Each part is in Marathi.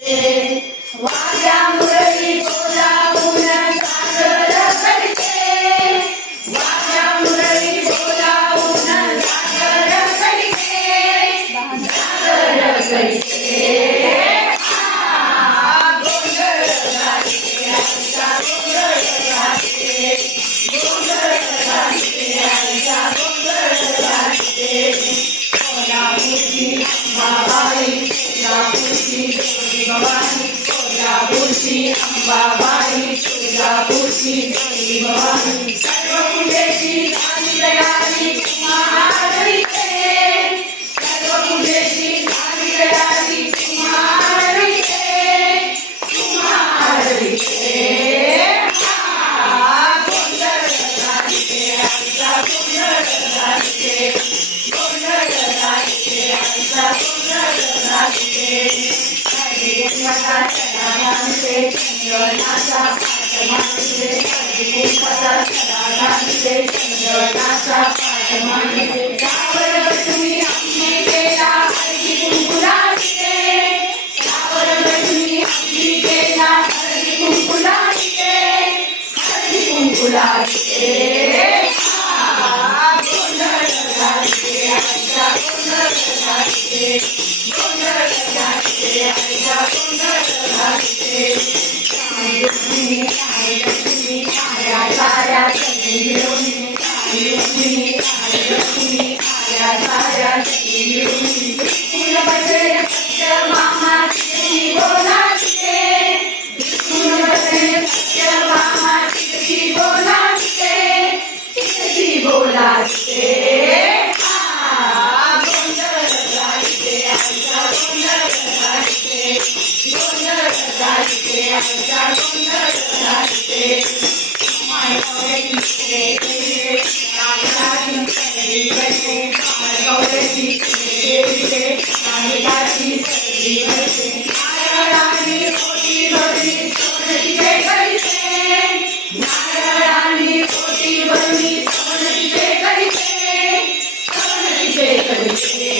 वाद्या मुरळी बोलावून सादर करते, वाद्या मुरळी बोलावून सादर करते, सादर करते. गोंधळ घालते, आईचा गोंधळ घालते, गोंधळ घालते, आईचा गोंधळ घालते. कोल्हापूरची अंबाबाई, कोल्हापूरची गौरी भवानी, कोल्हापूरची अंबाबाई, कोल्हापूरची गौरी भवानी. सर्व पूजेची झाली तयारी तुम्हा आरतीचे, सर्व पूजेची झाली तयारी तुम्हा आरतीचे, तुम्हा आरतीचे. गोंधळ घालते, आईचा गोंधळ घालते, गोंधळ घालते, आईचा गोंधळ घालते. कुंभाचा चढा घालते, चंदनाचा पाट मांडते, कुंभाचा चढा घालते, चंदनाचा पाट मांडते. त्यावर तुम्ही अंबिकेला हळदी कुंकू लावते, त्यावर तुम्ही अंबिकेला हळदी कुंकू लावते, हळदी कुंकू लावते. गोंधळ घालते, आईचा गोंधळ घालते, गोंधळ घालते, आईचा गोंधळ घालते. काळी लक्ष्मी आल्या साऱ्या सगळी मिळून, काळी लक्ष्मी आल्या साऱ्या सगळी मिळून. विठ्ठल बसले सत्य मामा तिची बोलावते, विठ्ठल बसले सत्य मामा तिची बोलावते, तिची बोलावते. गोंधळ घालते, आईचा गोंधळ घालते, गोंधळ घालते, आईचा गोंधळ घालते. माळगौऱ्याची फुले केळीचे, नारळाची सगळी वळते, माळगौऱ्याची फुले केळीचे, नारळाची सगळी वळते. नारळाने ओटी भरली सोनतीचे कळीचे, नारळाने ओटी भरली सोनतीचे कळीचे, सोनतीचे कळीचे.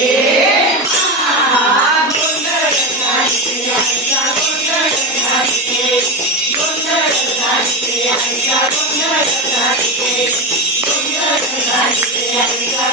गोंधळ घालते, आईचा गोंधळ घालते, गोंधळ घालते, आईचा गोंधळ घालते, गोंधळ घालते, आईचा